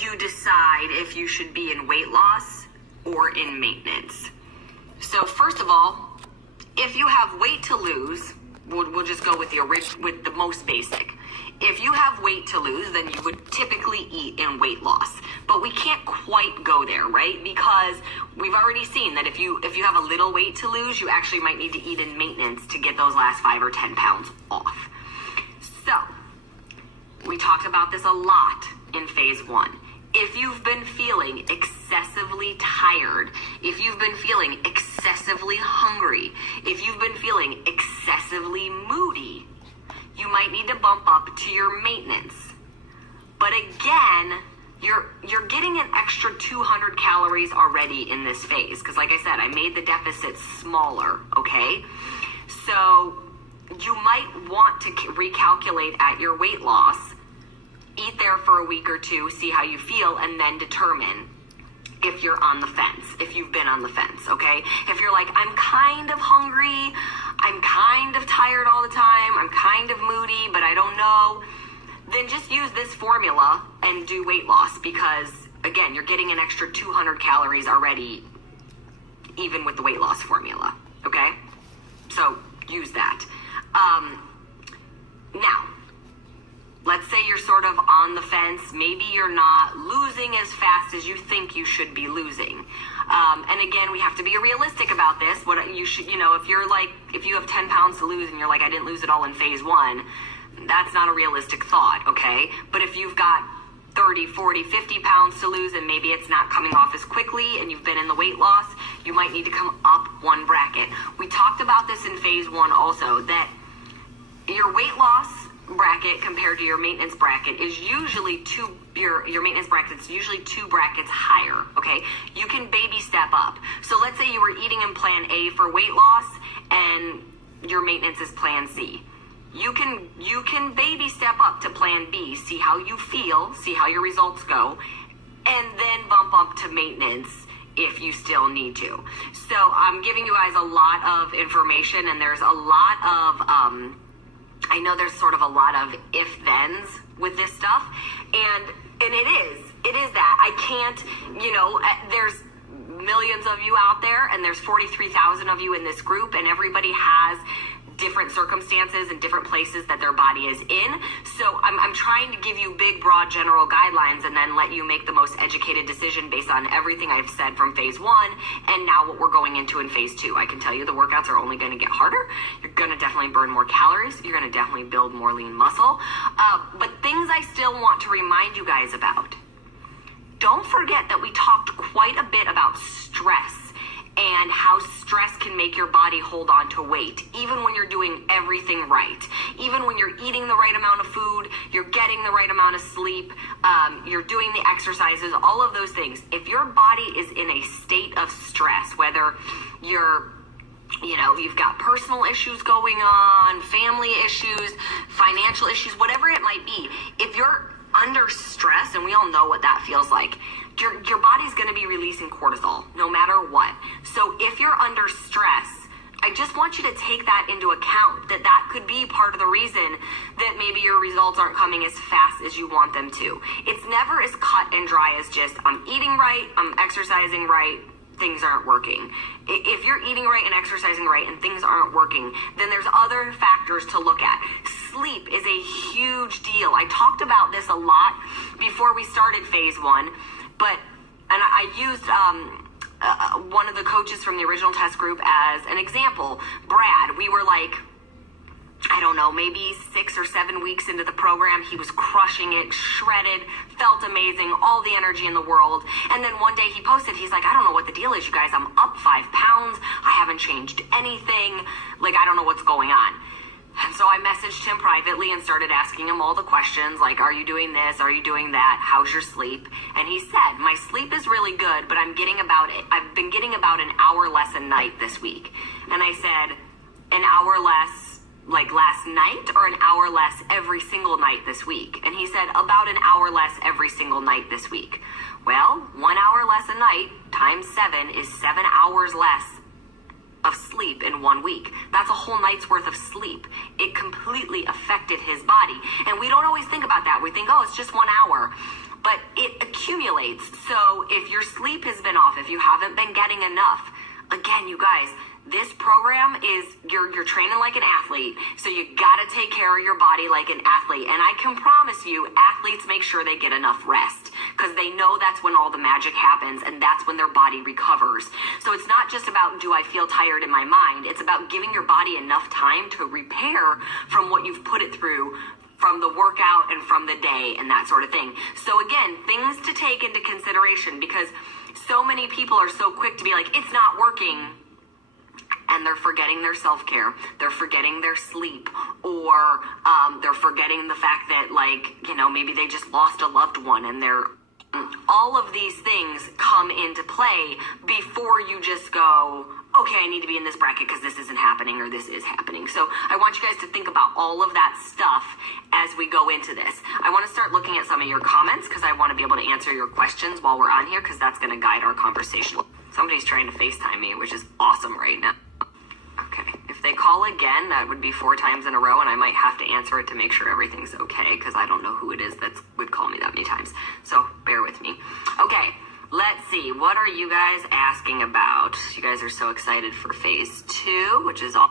you decide if you should be in weight loss or in maintenance. So first of all, if you have weight to lose, we'll just go with the most basic. If you have weight to lose, then you would typically eat in weight loss. But we can't quite go there, right? Because we've already seen that if you have a little weight to lose, you actually might need to eat in maintenance to get those last 5 or 10 pounds off. So, we talked about this a lot in phase 1. If you've been feeling excessively tired, if you've been feeling excessively hungry, if you've been feeling excessively moody, you might need to bump up to your maintenance. But again, you're getting an extra 200 calories already in this phase. Because like I said, I made the deficit smaller, okay? So you might want to recalculate at your weight loss, eat there for a week or two, see how you feel, and then determine if you're on the fence, if you've been on the fence, okay? If you're like, I'm kind of hungry, I'm kind of tired all the time, I'm kind of moody, but I don't know, then just use this formula and do weight loss because, again, you're getting an extra 200 calories already, even with the weight loss formula, okay? So use that. Now, let's say you're sort of on the fence. Maybe you're not losing as fast as you think you should be losing. And again, we have to be realistic about this. What you should, if you have 10 pounds to lose and you're like, I didn't lose it all in phase 1, that's not a realistic thought, okay? But if you've got 30, 40, 50 pounds to lose and maybe it's not coming off as quickly and you've been in the weight loss, you might need to come up one bracket. We talked about this in phase 1 also, that your weight loss bracket compared to your maintenance bracket is usually your maintenance bracket is usually 2 brackets higher, okay? You can baby step up. So let's say you were eating in plan A for weight loss and your maintenance is plan C. You can baby step up to plan B, see how you feel, see how your results go, and then bump up to maintenance if you still need to. So I'm giving you guys a lot of information, and there's a lot of I know there's sort of a lot of if-thens with this stuff, and it is that. I can't, there's millions of you out there, and there's 43,000 of you in this group, and everybody has different circumstances and different places that their body is in. So I'm trying to give you big, broad, general guidelines and then let you make the most educated decision based on everything I've said from phase 1 and now what we're going into in phase 2. I can tell you the workouts are only going to get harder. You're going to definitely burn more calories. You're going to definitely build more lean muscle. But things I still want to remind you guys about. Don't forget that we talked quite a bit about stress and how stress can make your body hold on to weight, even when you're doing everything right. Even when you're eating the right amount of food, you're getting the right amount of sleep, you're doing the exercises, all of those things. If your body is in a state of stress, whether you've got personal issues going on, family issues, financial issues, whatever it might be, if you're under stress, and we all know what that feels like, your body's going to be releasing cortisol no matter what. So if you're under stress, I just want you to take that into account, that could be part of the reason that maybe your results aren't coming as fast as you want them to. It's never as cut and dry as just, I'm eating right, I'm exercising right, things aren't working. If you're eating right and exercising right and things aren't working, then there's other factors to look at. Sleep is a huge deal. I talked about this a lot before we started phase 1, and I used one of the coaches from the original test group as an example. Brad, we were like, I don't know, maybe 6 or 7 weeks into the program. He was crushing it, shredded, felt amazing, all the energy in the world. And then one day he posted, he's like, I don't know what the deal is, you guys. I'm up 5 pounds. I haven't changed anything. Like, I don't know what's going on. And so I messaged him privately and started asking him all the questions, like, are you doing this? Are you doing that? How's your sleep? And he said, my sleep is really good, but I've been getting about an hour less a night this week. And I said, an hour less, like last night, or an hour less every single night this week? And he said, about an hour less every single night this week. Well, 1 hour less a night times 7 is 7 hours less of sleep in 1 week. That's a whole night's worth of sleep. It completely affected his body. And we don't always think about that. We think, oh, it's just 1 hour. But it accumulates if your sleep has been off, if you haven't been getting enough, again, you guys, this program is, you're training like an athlete, so you gotta take care of your body like an athlete. And I can promise you, athletes make sure they get enough rest, because they know that's when all the magic happens, and that's when their body recovers. So it's not just about, do I feel tired in my mind? It's about giving your body enough time to repair from what you've put it through, from the workout and from the day and that sort of thing. So again, things to take into consideration, because so many people are so quick to be like, it's not working. And they're forgetting their self-care, they're forgetting their sleep, or they're forgetting the fact that, like, you know, maybe they just lost a loved one, and all of these things come into play before you just go, okay, I need to be in this bracket because this isn't happening or this is happening. So I want you guys to think about all of that stuff as we go into this. I want to start looking at some of your comments because I want to be able to answer your questions while we're on here, because that's going to guide our conversation. Somebody's trying to FaceTime me, which is awesome right now. Okay, if they call again, that would be 4 times in a row, and I might have to answer it to make sure everything's okay, because I don't know who it is that would call me that many times. So bear with me. Okay, let's see. What are you guys asking about? You guys are so excited for phase 2, which is all.